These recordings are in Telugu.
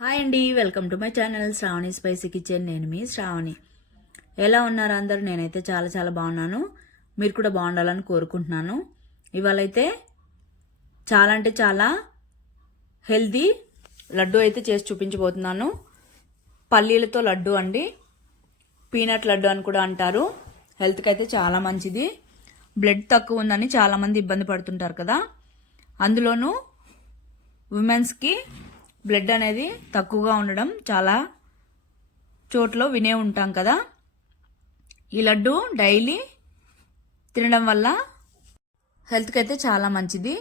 హాయ్ అండి welcome to my channel Sravani spicy kitchen. నేను మీ శ్రావణి. ఎలా ఉన్నారు అందరూ? నేనైతే చాలా చాలా బాగున్నాను. మీరు కూడా బాగుండాలని కోరుకుంటున్నాను. ఇవాళ అయితే చాలా అంటే చాలా హెల్దీ లడ్డు అయితే చేసి చూపించబోతున్నాను. పల్లీలతో లడ్డు అండి. పీనట్ లడ్డు అని కూడా అంటారు. హెల్త్కి అయితే చాలా మంచిది. బ్లడ్ తక్కువ ఉందని చాలామంది ఇబ్బంది పడుతుంటారు కదా. అందులోనూ ఉమెన్స్కి బ్లడ్ అనేది తక్కువగా ఉండడం చాలా చోట్ల వినే ఉంటాం కదా. ఈ లడ్డు డైలీ తినడం వల్ల హెల్త్కి అయితే చాలా మంచిది.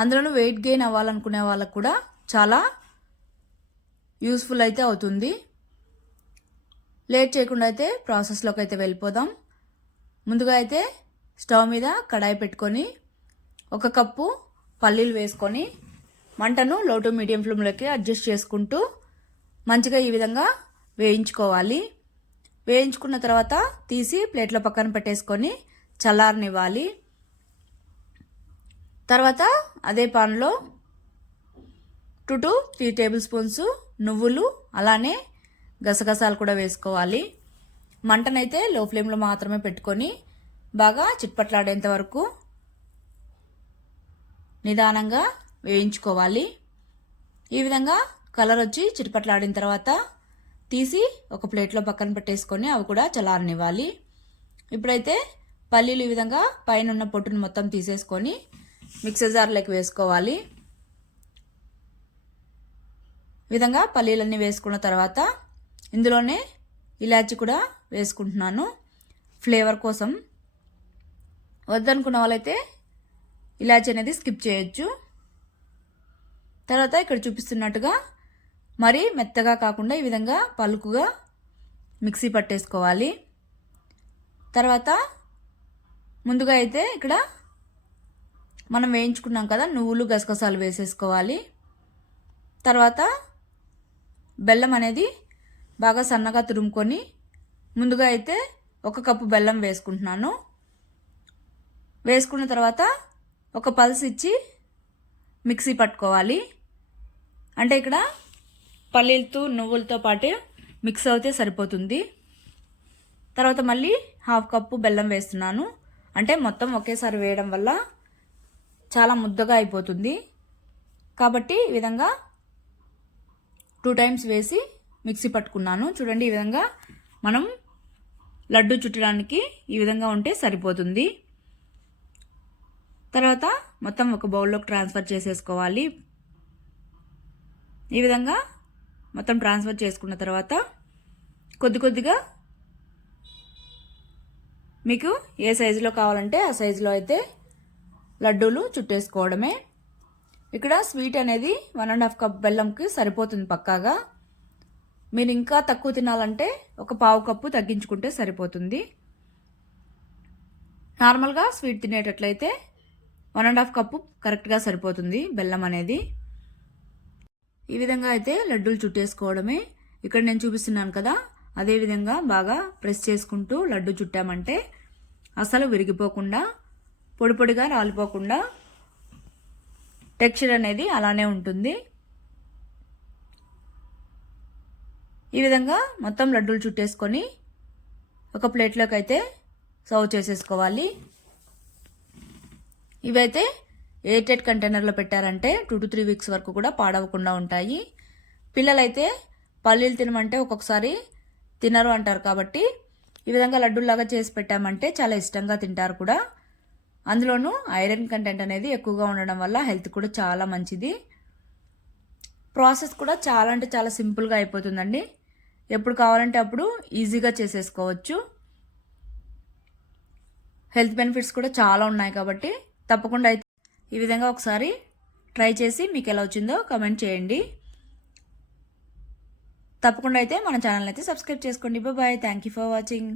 అందులోనూ వెయిట్ గెయిన్ అవ్వాలనుకునే వాళ్ళకు కూడా చాలా యూస్ఫుల్ అయితే అవుతుంది. లేట్ చేయకుండా అయితే ప్రాసెస్లోకి అయితే వెళ్ళిపోదాం. ముందుగా అయితే స్టవ్ మీద కడాయి పెట్టుకొని ఒక కప్పు పల్లీలు వేసుకొని మంటను లో టు మీడియం ఫ్లేమ్లోకి అడ్జస్ట్ చేసుకుంటూ మంచిగా ఈ విధంగా వేయించుకోవాలి. వేయించుకున్న తర్వాత తీసి ప్లేట్లో పక్కన పెట్టేసుకొని చల్లారనివ్వాలి. తర్వాత అదే పాన్లో two to three table spoons నువ్వులు అలానే గసగసాలు కూడా వేసుకోవాలి. మంటనైతే లో ఫ్లేమ్లో మాత్రమే పెట్టుకొని బాగా చిట్పట్లాడేంత వరకు నిదానంగా వేయించుకోవాలి. ఈ విధంగా కలర్ వచ్చి చిటపట్లాడిన తర్వాత తీసి ఒక ప్లేట్లో పక్కన పెట్టేసుకొని అవి కూడా చల్లారనివ్వాలి. ఇప్పుడైతే పల్లీలు ఈ విధంగా పైన ఉన్న పొట్టును మొత్తం తీసేసుకొని మిక్సర్ జార్లోకి వేసుకోవాలి. ఈ విధంగా పల్లీలన్నీ వేసుకున్న తర్వాత ఇందులోనే ఇలాచి కూడా వేసుకుంటున్నాను. ఫ్లేవర్ కోసం వద్దనుకున్న వాళ్ళైతే ఇలాచి అనేది స్కిప్ చేయొచ్చు. తర్వాత ఇక్కడ చూపిస్తున్నట్టుగా మరి మెత్తగా కాకుండా ఈ విధంగా పలుకుగా మిక్సీ పట్టేసుకోవాలి. తర్వాత ముందుగా అయితే ఇక్కడ మనం వేయించుకున్నాం కదా నువ్వులు గసగసాలు వేసేసుకోవాలి. తర్వాత బెల్లం అనేది బాగా సన్నగా తురుముకొని ముందుగా అయితే ఒక కప్పు బెల్లం వేసుకుంటున్నాను. వేసుకున్న తర్వాత ఒక పల్స్ ఇచ్చి మిక్సీ పట్టుకోవాలి. అంటే ఇక్కడ పల్లీలతో నువ్వులతో పాటు మిక్స్ అవుతే సరిపోతుంది. తర్వాత మళ్ళీ హాఫ్ కప్పు బెల్లం వేస్తున్నాను. అంటే మొత్తం ఒకేసారి వేయడం వల్ల చాలా ముద్దగా అయిపోతుంది. కాబట్టి ఈ విధంగా టూ టైమ్స్ వేసి మిక్సీ పట్టుకున్నాను. చూడండి ఈ విధంగా మనం లడ్డు చుట్టడానికి ఈ విధంగా ఉంటే సరిపోతుంది. తర్వాత మొత్తం ఒక బౌల్లోకి ట్రాన్స్ఫర్ చేసేసుకోవాలి. ఈ విధంగా మొత్తం ట్రాన్స్ఫర్ చేసుకున్న తర్వాత కొద్ది కొద్దిగా మీకు ఏ సైజులో కావాలంటే ఆ సైజులో అయితే లడ్డూలు చుట్టేసుకోవడమే. ఇక్కడ స్వీట్ అనేది వన్ అండ్ హాఫ్ కప్ బెల్లంకి సరిపోతుంది పక్కాగా. మీరు ఇంకా తక్కువ తినాలంటే ఒక పావు కప్పు తగ్గించుకుంటే సరిపోతుంది. నార్మల్గా స్వీట్ తినేటట్లయితే వన్ అండ్ హాఫ్ కప్పు కరెక్ట్గా సరిపోతుంది బెల్లం అనేది. ఈ విధంగా అయితే లడ్డూలు చుట్టేసుకోవడమే. ఇక్కడ నేను చూపిస్తున్నాను కదా అదే విధంగా బాగా ప్రెస్ చేసుకుంటూ లడ్డు చుట్టామంటే అసలు విరిగిపోకుండా పొడి పొడిగా రాలిపోకుండా టెక్స్చర్ అనేది అలానే ఉంటుంది. ఈ విధంగా మొత్తం లడ్డూలు చుట్టేసుకొని ఒక ప్లేట్లోకి అయితే సర్వ్ చేసేసుకోవాలి. ఇవైతే ఎయిర్టెడ్ కంటైనర్లో పెట్టారంటే టూ టు త్రీ వీక్స్ వరకు కూడా పాడవకుండా ఉంటాయి. పిల్లలైతే పల్లీలు తినమంటే ఒక్కొక్కసారి తినరు అంటారు కాబట్టి ఈ విధంగా లడ్డూలాగా చేసి పెట్టామంటే చాలా ఇష్టంగా తింటారు కూడా. అందులోనూ ఐరన్ కంటెంట్ అనేది ఎక్కువగా ఉండడం వల్ల హెల్త్ కూడా చాలా మంచిది. ప్రాసెస్ కూడా చాలా అంటే చాలా సింపుల్గా అయిపోతుందండి. ఎప్పుడు కావాలంటే అప్పుడు ఈజీగా చేసేసుకోవచ్చు. హెల్త్ బెనిఫిట్స్ కూడా చాలా ఉన్నాయి కాబట్టి తప్పకుండా అయితే ఈ విధంగా ఒకసారి ట్రై చేసి మీకు ఎలా వచ్చిందో కమెంట్ చేయండి. తప్పకుండా అయితే మన ఛానల్ అయితే సబ్స్క్రైబ్ చేసుకోండి. Bye thank you for watching